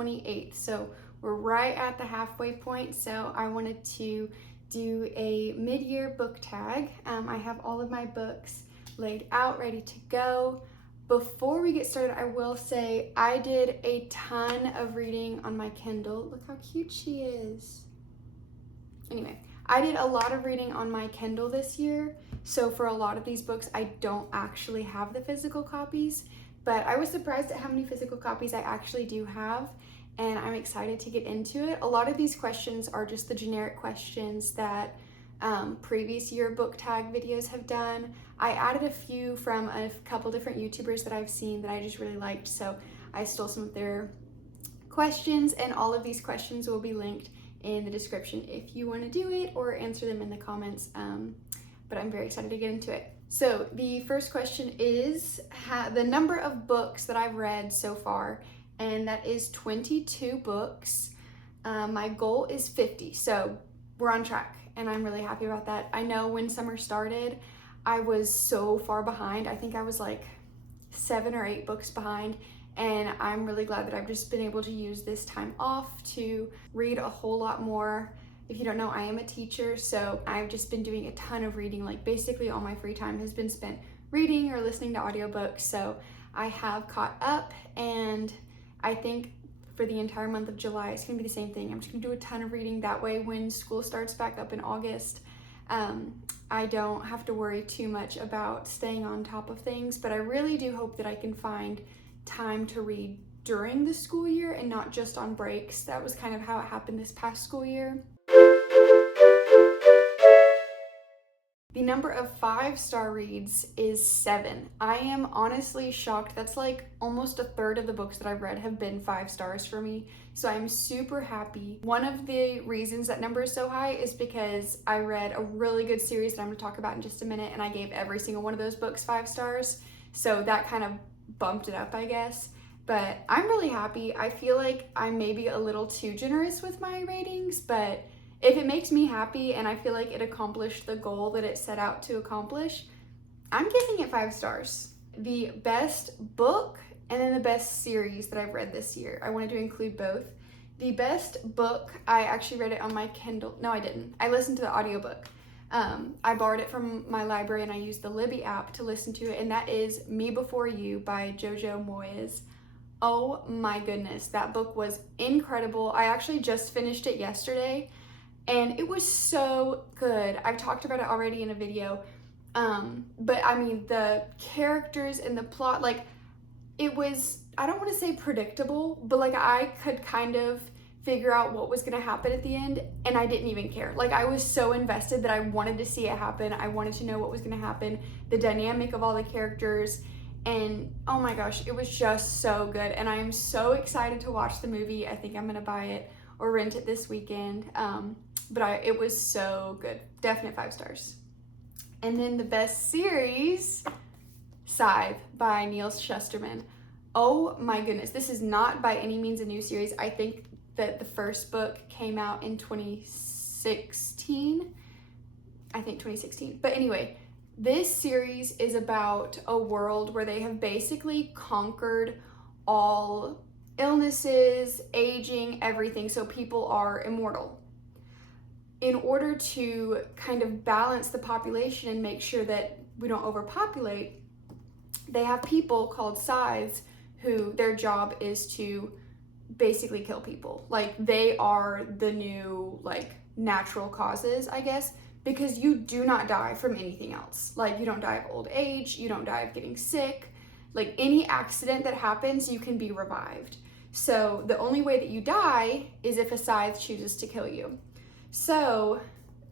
28th. So we're right at the halfway point. So I wanted to do a mid-year book tag. I have all of my books laid out, ready to go. Before we get started, I will say I did a ton of reading on my Kindle. Look how cute she is. Anyway, I did a lot of reading on my Kindle this year. So for a lot of these books, I don't actually have the physical copies, but I was surprised at how many physical copies I actually do have, and I'm excited to get into it. A lot of these questions are just the generic questions that previous year book tag videos have done. I added a few from a couple different YouTubers that I've seen that I just really liked, so I stole some of their questions, and all of these questions will be linked in the description if you want to do it or answer them in the comments, but I'm very excited to get into it. So the first question is the number of books that I've read so far, and that is 22 books. My goal is 50, so we're on track, and I'm really happy about that. I know when summer started, I was so far behind. I think I was like 7 or 8 books behind, and I'm really glad that I've just been able to use this time off to read a whole lot more. If you don't know, I am a teacher, so I've just been doing a ton of reading. Like basically all my free time has been spent reading or listening to audiobooks, so I have caught up, and I think for the entire month of July, it's gonna be the same thing. I'm just gonna do a ton of reading. That way when school starts back up in August, I don't have to worry too much about staying on top of things, but I really do hope that I can find time to read during the school year and not just on breaks. That was kind of how it happened this past school year. The number of 5-star reads is 7. I am honestly shocked. That's like almost a third of the books that I've read have been 5 stars for me. So I'm super happy. One of the reasons that number is so high is because I read a really good series that I'm gonna talk about in just a minute, and I gave every single one of those books 5 stars. So that kind of bumped it up, I guess. But I'm really happy. I feel like I'm maybe a little too generous with my ratings, but if it makes me happy and I feel like it accomplished the goal that it set out to accomplish, I'm giving it 5 stars. The best book and then the best series that I've read this year. I wanted to include both. The best book, I actually read it on my Kindle. No, I didn't. I listened to the audiobook. I borrowed it from my library and I used the Libby app to listen to it, and that is Me Before You by Jojo Moyes. Oh my goodness, that book was incredible. I actually just finished it yesterday, and it was so good. I've talked about it already in a video, but I mean, the characters and the plot, like, it was, I don't want to say predictable, but like I could kind of figure out what was going to happen at the end, and I didn't even care. Like, I was so invested that I wanted to see it happen. I wanted to know what was going to happen, the dynamic of all the characters, and oh my gosh, it was just so good. And I am so excited to watch the movie. I think I'm going to buy it or rent it this weekend. But it was so good. Definite 5 stars. And then the best series, Scythe by Neil Shusterman. Oh my goodness, this is not by any means a new series. I think that the first book came out in 2016. I think 2016. But anyway, this series is about a world where they have basically conquered all illnesses, aging, everything, so people are immortal. In order to kind of balance the population and make sure that we don't overpopulate, they have people called scythes who their job is to basically kill people. Like, they are the new, like, natural causes, I guess, because you do not die from anything else. Like, you don't die of old age, you don't die of getting sick. Like, any accident that happens, you can be revived. So the only way that you die is if a scythe chooses to kill you. So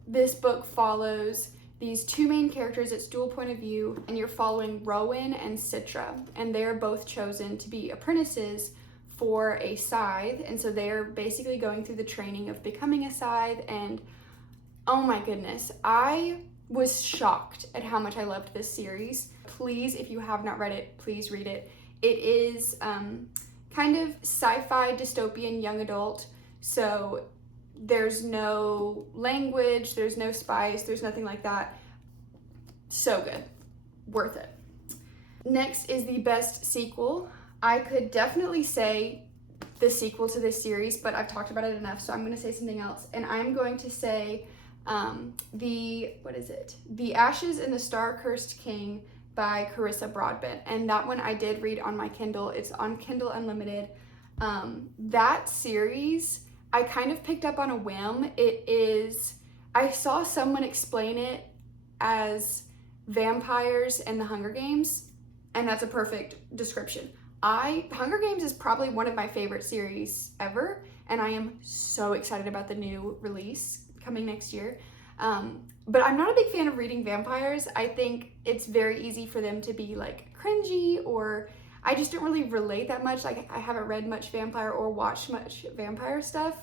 this book follows these 2 main characters. It's dual point of view, and you're following Rowan and Citra, and they're both chosen to be apprentices for a scythe, and so they're basically going through the training of becoming a scythe. And oh my goodness, I was shocked at how much I loved this series. Please, if you have not read it, please read it. It is kind of sci-fi dystopian young adult, so there's no language, there's no spice, there's nothing like that. So good, worth it. Next is the best sequel. I could definitely say the sequel to this series, but I've talked about it enough, so I'm going to say something else. And I'm going to say The Ashes and the Star-Cursed King by Carissa Broadbent. And that one I did read on my Kindle. It's on Kindle Unlimited. That series I kind of picked up on a whim. I saw someone explain it as vampires and the Hunger Games, and that's a perfect description. Hunger Games is probably one of my favorite series ever, and I am so excited about the new release coming next year. But I'm not a big fan of reading vampires. I think it's very easy for them to be like cringy, or I just don't really relate that much. Like, I haven't read much vampire or watched much vampire stuff.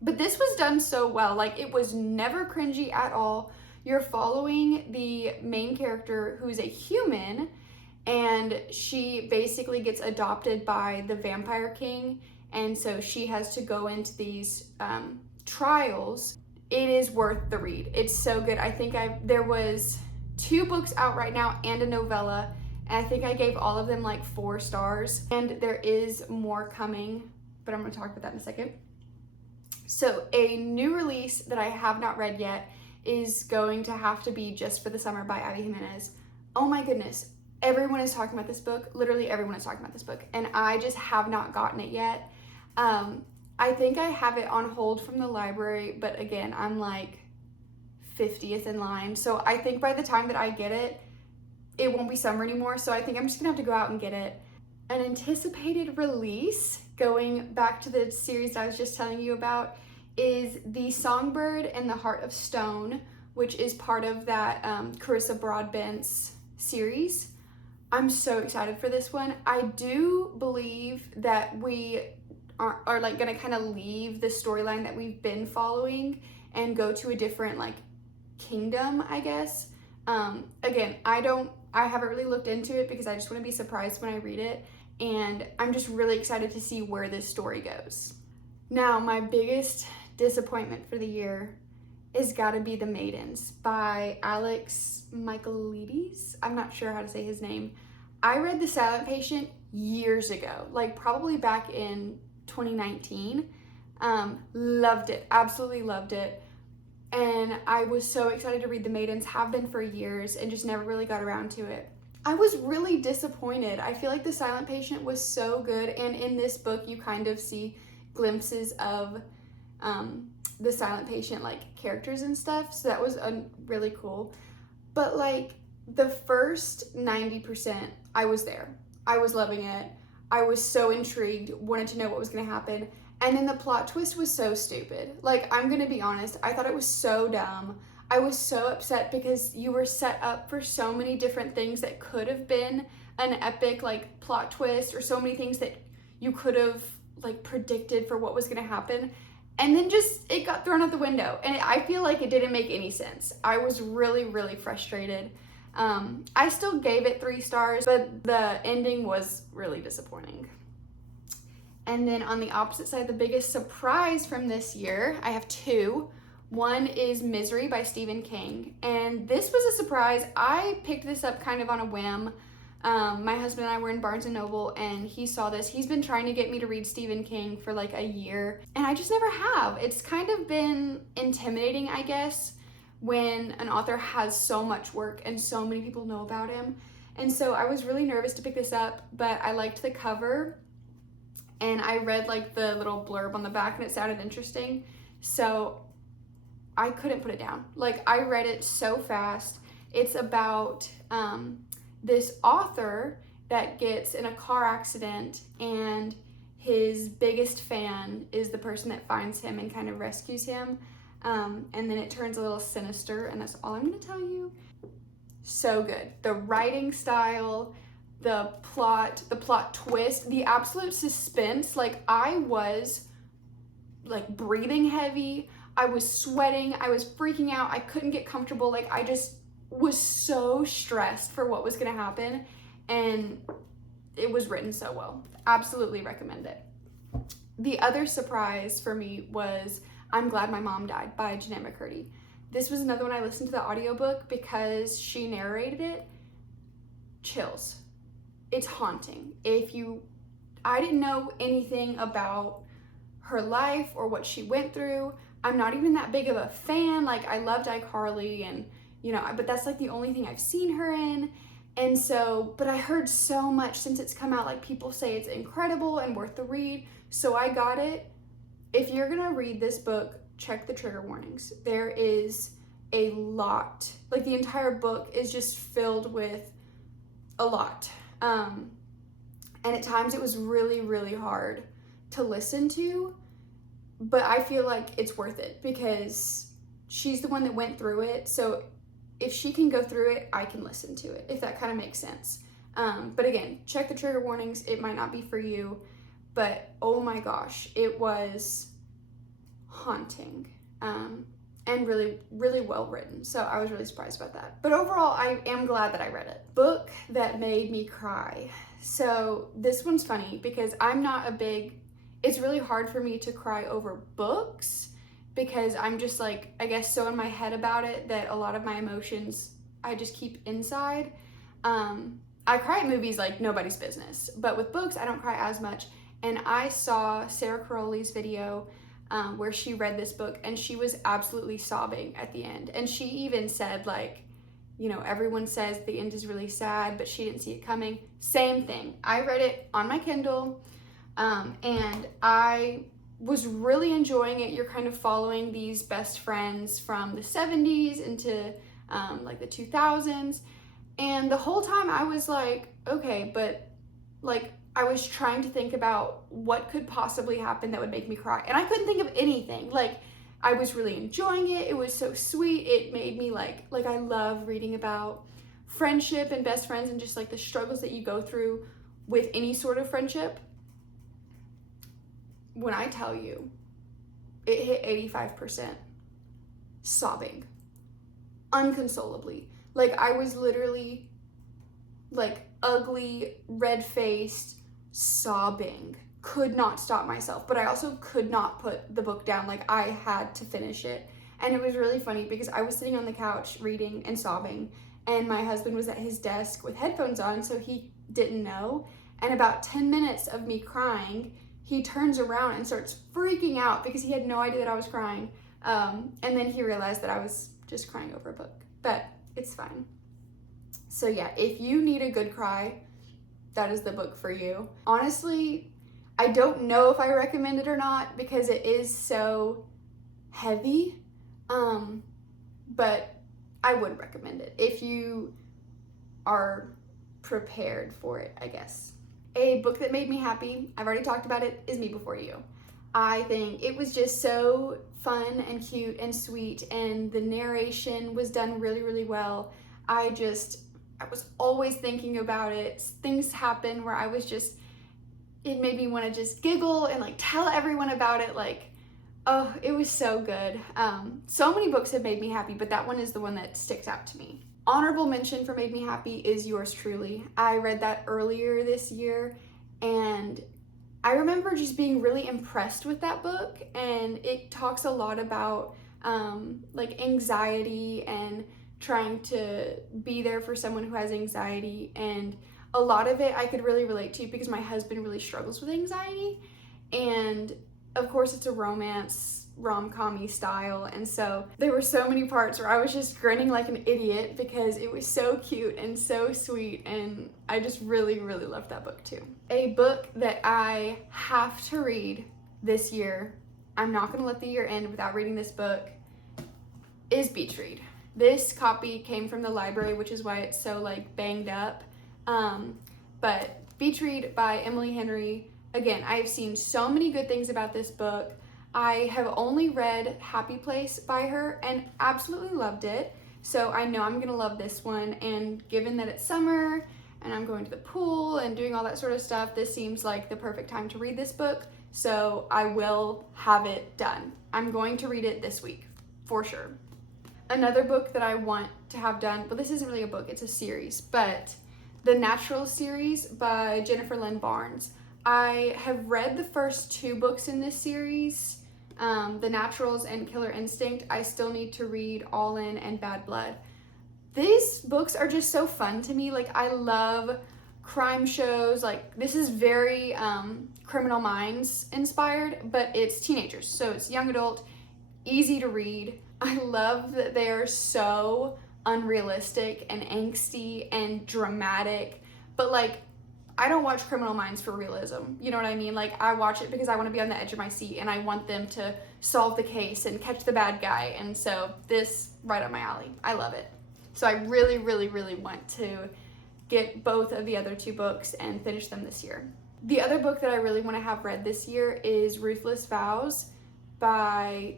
But this was done so well. Like, it was never cringy at all. You're following the main character, who's a human, and she basically gets adopted by the vampire king, and so she has to go into these trials. It is worth the read. It's so good. I think there was 2 books out right now and a novella, and I think I gave all of them like 4 stars, and there is more coming, but I'm going to talk about that in a second. So a new release that I have not read yet is going to have to be Just for the Summer by Abby Jimenez. Oh my goodness. Everyone is talking about this book. Literally everyone is talking about this book, and I just have not gotten it yet. I think I have it on hold from the library, but again, I'm like 50th in line. So I think by the time that I get it, it won't be summer anymore. So I think I'm just gonna have to go out and get it. An anticipated release, going back to the series I was just telling you about, is The Songbird and the Heart of Stone, which is part of that Carissa Broadbent's series. I'm so excited for this one. I do believe that we are like gonna kind of leave the storyline that we've been following and go to a different like kingdom, I guess. Again, I haven't really looked into it because I just want to be surprised when I read it, and I'm just really excited to see where this story goes. Now, my biggest disappointment for the year is gotta be The Maidens by Alex Michaelides. I'm not sure how to say his name. I read The Silent Patient years ago, like probably back in 2019. Loved it, absolutely loved it. And I was so excited to read The Maidens, have been for years, and just never really got around to it. I was really disappointed. I feel like The Silent Patient was so good, and in this book you kind of see glimpses of the Silent Patient like characters and stuff, so that was really cool. But like the first 90%, I was there. I was loving it. I was so intrigued, wanted to know what was going to happen. And then the plot twist was so stupid. Like, I'm going to be honest, I thought it was so dumb. I was so upset because you were set up for so many different things that could have been an epic like plot twist, or so many things that you could have like predicted for what was going to happen. And then just, it got thrown out the window. And I feel like it didn't make any sense. I was really, really frustrated. I still gave it 3 stars, but the ending was really disappointing. And then on the opposite side, the biggest surprise from this year, I have 2. One is Misery by Stephen King. And this was a surprise. I picked this up kind of on a whim. My husband and I were in Barnes & Noble, and he saw this. He's been trying to get me to read Stephen King for like a year, and I just never have. It's kind of been intimidating, I guess, when an author has so much work and so many people know about him. And so I was really nervous to pick this up, but I liked the cover, and I read like the little blurb on the back, and it sounded interesting. So I couldn't put it down. Like, I read it so fast. It's about this author that gets in a car accident, and his biggest fan is the person that finds him and kind of rescues him. And then it turns a little sinister, and that's all I'm going to tell you. So good. The writing style, the plot twist, the absolute suspense. Like, I was like breathing heavy. I was sweating. I was freaking out. I couldn't get comfortable. Like, I just was so stressed for what was going to happen, and it was written so well. Absolutely recommend it. The other surprise for me was I'm Glad My Mom Died by Jeanette McCurdy. This was another one I listened to the audiobook because she narrated it. Chills. It's haunting. I didn't know anything about her life or what she went through. I'm not even that big of a fan. Like, I loved iCarly and, you know, but that's like the only thing I've seen her in. And so, but I heard so much since it's come out, like people say it's incredible and worth the read. So I got it. If you're gonna read this book, check the trigger warnings. There is a lot, like the entire book is just filled with a lot. And at times it was really, really hard to listen to, but I feel like it's worth it because she's the one that went through it. So if she can go through it, I can listen to it, if that kind of makes sense. But again, check the trigger warnings. It might not be for you, but oh my gosh, it was haunting and really, really well written. So I was really surprised about that. But overall, I am glad that I read it. Book that made me cry. So this one's funny because I'm not a big, it's really hard for me to cry over books because I'm just like, I guess so in my head about it that a lot of my emotions I just keep inside. I cry at movies like nobody's business, but with books I don't cry as much. And I saw Sarah Caroli's video where she read this book and she was absolutely sobbing at the end. And she even said, like, you know, everyone says the end is really sad, but she didn't see it coming. Same thing. I read it on my Kindle and I was really enjoying it. You're kind of following these best friends from the 70s into like the 2000s. And the whole time I was like, okay, but like I was trying to think about what could possibly happen that would make me cry. And I couldn't think of anything. Like, I was really enjoying it. It was so sweet. It made me like I love reading about friendship and best friends and just like the struggles that you go through with any sort of friendship. When I tell you, it hit 85%. Sobbing. Unconsolably. Like, I was literally like ugly, red-faced, sobbing. Could not stop myself, but I also could not put the book down. Like, I had to finish it. And it was really funny because I was sitting on the couch reading and sobbing, and my husband was at his desk with headphones on, so he didn't know. And about 10 minutes of me crying, he turns around and starts freaking out because he had no idea that I was crying. And then he realized that I was just crying over a book, but it's fine. So yeah, if you need a good cry, that is the book for you. Honestly, I don't know if I recommend it or not because it is so heavy, but I would recommend it if you are prepared for it, I guess. A book that made me happy, I've already talked about it, is Me Before You. I think it was just so fun and cute and sweet, and the narration was done really, really well. I was always thinking about it. Things happened where I was just, it made me want to just giggle and like tell everyone about it. Like, oh, it was so good. So many books have made me happy, but that one is the one that sticks out to me. Honorable mention for Made Me Happy is Yours Truly. I read that earlier this year, and I remember just being really impressed with that book, and it talks a lot about like anxiety and trying to be there for someone who has anxiety, and a lot of it I could really relate to because my husband really struggles with anxiety, and of course it's a romance rom-com-y style, and so there were so many parts where I was just grinning like an idiot because it was so cute and so sweet, and I just really, really loved that book too. A book that I have to read this year, I'm not gonna let the year end without reading this book, is Beach Read. This copy came from the library, which is why it's so like banged up, but Beach Read by Emily Henry. Again, I have seen so many good things about this book. I have only read Happy Place by her and absolutely loved it. So I know I'm gonna love this one, and given that it's summer and I'm going to the pool and doing all that sort of stuff, this seems like the perfect time to read this book. So I will have it done. I'm going to read it this week, for sure. Another book that I want to have done, but this isn't really a book, it's a series, but the Natural series by Jennifer Lynn Barnes. I have read the first 2 books in this series, The Naturals and Killer Instinct. I still need to read All In and Bad Blood. These books are just so fun to me. Like, I love crime shows. Like, this is very Criminal Minds inspired, but it's teenagers, so it's young adult, easy to read. I love that they are so unrealistic and angsty and dramatic, but like, I don't watch Criminal Minds for realism, you know what I mean? Like, I watch it because I want to be on the edge of my seat and I want them to solve the case and catch the bad guy, and so this, right up my alley. I love it. So I really, really, really want to get both of the other 2 books and finish them this year. The other book that I really want to have read this year is Ruthless Vows by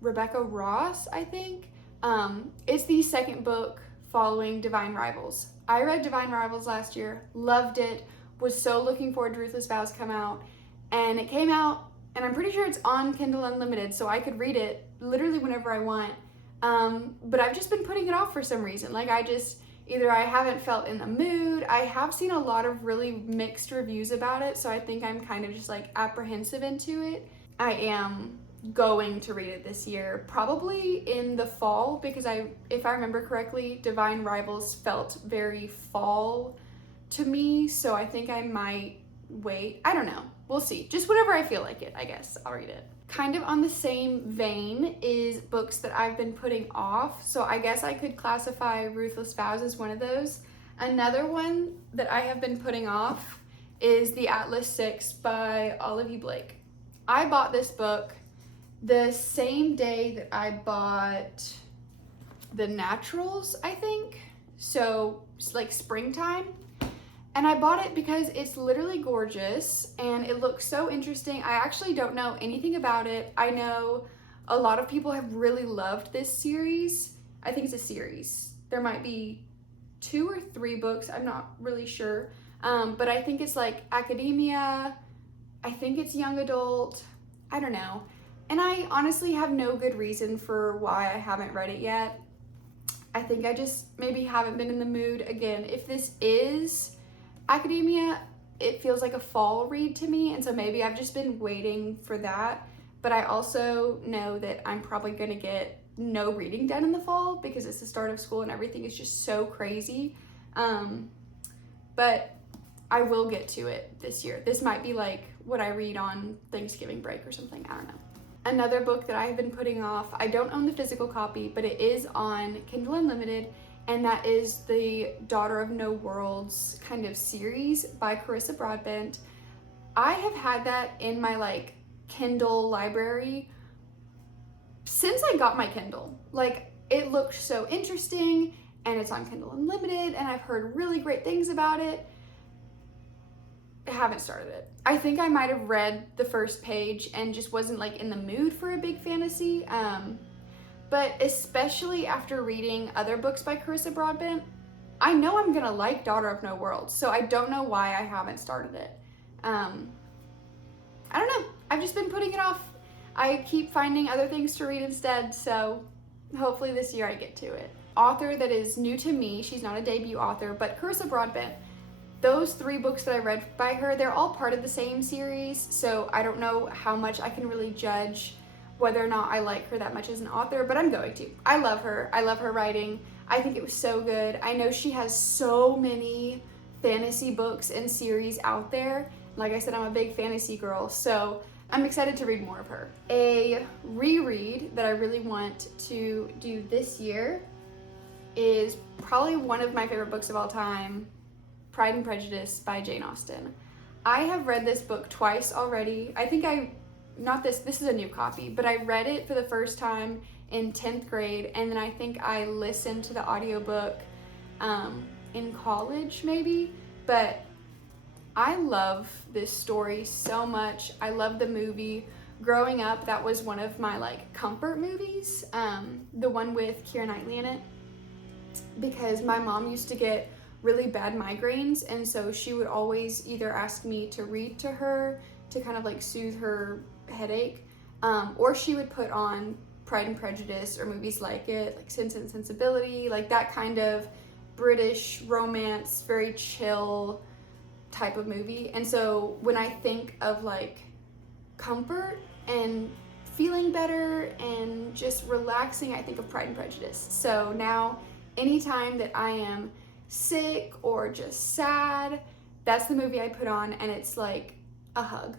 Rebecca Ross, I think. It's the second book following Divine Rivals. I read Divine Rivals last year, loved it, was so looking forward to Ruthless Vows come out, and it came out, and I'm pretty sure it's on Kindle Unlimited, so I could read it literally whenever I want. But I've just been putting it off for some reason. Like, either I haven't felt in the mood. I have seen a lot of really mixed reviews about it, so I think I'm kind of just like apprehensive into it. I am going to read it this year, probably in the fall, because if I remember correctly, Divine Rivals felt very fall to me, so I think I might wait. I don't know. We'll see. Just whenever I feel like it, I guess I'll read it. Kind of on the same vein is books that I've been putting off, so I guess I could classify Ruthless Vows as one of those. Another one that I have been putting off is The Atlas Six by Olive E. Blake. I bought this book the same day that I bought The Naturals, I think, so it's like springtime. And I bought it because it's literally gorgeous and it looks so interesting. I actually don't know anything about it. I know a lot of people have really loved this series. I think it's a series. There might be 2 or 3 books, I'm not really sure. But I think it's like academia, I think it's young adult, I don't know. And I honestly have no good reason for why I haven't read it yet. I think I just maybe haven't been in the mood. Again, if this is academia, it feels like a fall read to me, and so maybe I've just been waiting for that. But I also know that I'm probably gonna get no reading done in the fall because it's the start of school and everything is just so crazy. But I will get to it this year. This might be like what I read on Thanksgiving break or something, I don't know. Another book that I have been putting off, I don't own the physical copy, but it is on Kindle Unlimited, and that is the Daughter of No Worlds kind of series by Carissa Broadbent. I have had that in my like Kindle library since I got my Kindle. Like, it looked so interesting, and it's on Kindle Unlimited, and I've heard really great things about it. I haven't started it. I think I might have read the first page and just wasn't like in the mood for a big fantasy. But especially after reading other books by Carissa Broadbent, I know I'm gonna like Daughter of No Worlds, so I don't know why I haven't started it. I don't know. I've just been putting it off. I keep finding other things to read instead, so hopefully this year I get to it. Author that is new to me, she's not a debut author, but Carissa Broadbent. Those 3 books that I read by her, they're all part of the same series, so I don't know how much I can really judge whether or not I like her that much as an author, but I'm going to. I love her. I love her writing. I think it was so good. I know she has so many fantasy books and series out there. Like I said, I'm a big fantasy girl, so I'm excited to read more of her. A reread that I really want to do this year is probably one of my favorite books of all time, Pride and Prejudice by Jane Austen. I have read this book twice already. I think this is a new copy, but I read it for the first time in 10th grade, and then I think I listened to the audiobook in college maybe, but I love this story so much. I love the movie. Growing up, that was one of my like comfort movies, the one with Keira Knightley in it, because my mom used to get really bad migraines, and so she would always either ask me to read to her to kind of like soothe her headache, or she would put on Pride and Prejudice or movies like it, like Sense and Sensibility, like that kind of British romance, very chill type of movie. And so when I think of like comfort and feeling better and just relaxing, I think of Pride and Prejudice. So now anytime that I am sick or just sad that's the movie I put on, and it's like a hug.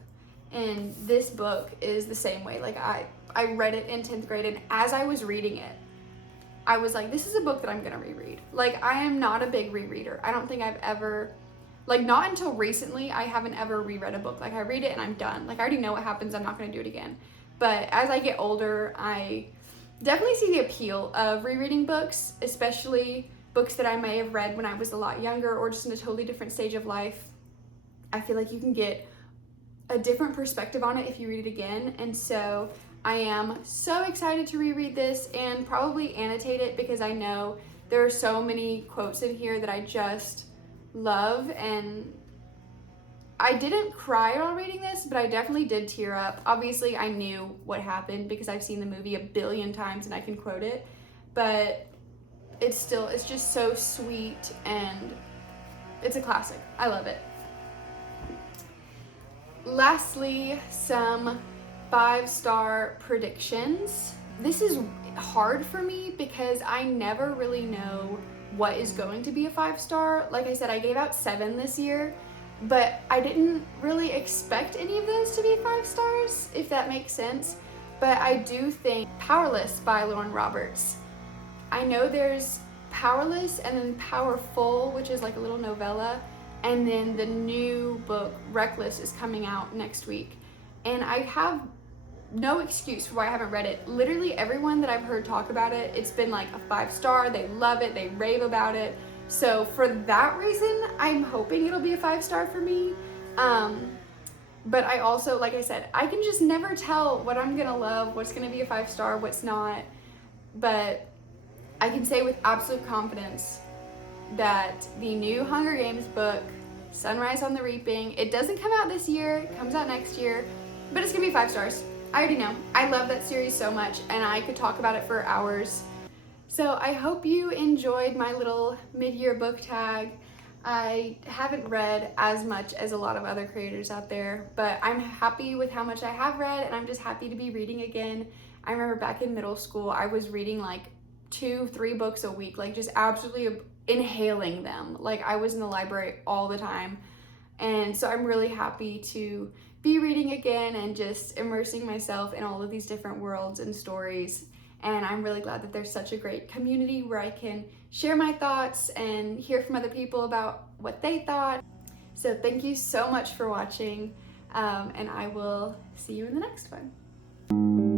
And this book is the same way. Like I read it in 10th grade, and as I was reading it, I was like, this is a book that I'm gonna reread. Like, I am not a big rereader. I don't think I've ever, like, not until recently, I haven't ever reread a book. Like, I read it and I'm done. Like, I already know what happens. I'm not gonna do it again. But as I get older, I definitely see the appeal of rereading books, especially books that I may have read when I was a lot younger or just in a totally different stage of life. I feel like you can get a different perspective on it if you read it again. And so I am so excited to reread this and probably annotate it, because I know there are so many quotes in here that I just love. And I didn't cry while reading this, but I definitely did tear up. Obviously, I knew what happened because I've seen the movie a billion times and I can quote it, but it's just so sweet, and it's a classic. I love it. Lastly, some 5-star predictions. This is hard for me because I never really know what is going to be a 5-star. Like I said, I gave out 7 this year, but I didn't really expect any of those to be 5 stars, if that makes sense. But I do think Powerless by Lauren Roberts. I know there's Powerless and then Powerful, which is like a little novella, and then the new book Reckless is coming out next week. And I have no excuse for why I haven't read it. Literally everyone that I've heard talk about it, it's been like a 5-star. They love it, they rave about it. So for that reason, I'm hoping it'll be a 5-star for me. But I also, like I said, I can just never tell what I'm gonna love, what's gonna be a 5-star, what's not. But I can say with absolute confidence that the new Hunger Games book, Sunrise on the Reaping, it doesn't come out this year, it comes out next year, but it's gonna be 5 stars. I already know. I love that series so much, and I could talk about it for hours. So I hope you enjoyed my little mid-year book tag. I haven't read as much as a lot of other creators out there, but I'm happy with how much I have read, and I'm just happy to be reading again. I remember back in middle school, I was reading like 2-3 books a week, like just absolutely inhaling them. Like I was in the library all the time. And so I'm really happy to be reading again and just immersing myself in all of these different worlds and stories. And I'm really glad that there's such a great community where I can share my thoughts and hear from other people about what they thought. So thank you so much for watching, and I will see you in the next one.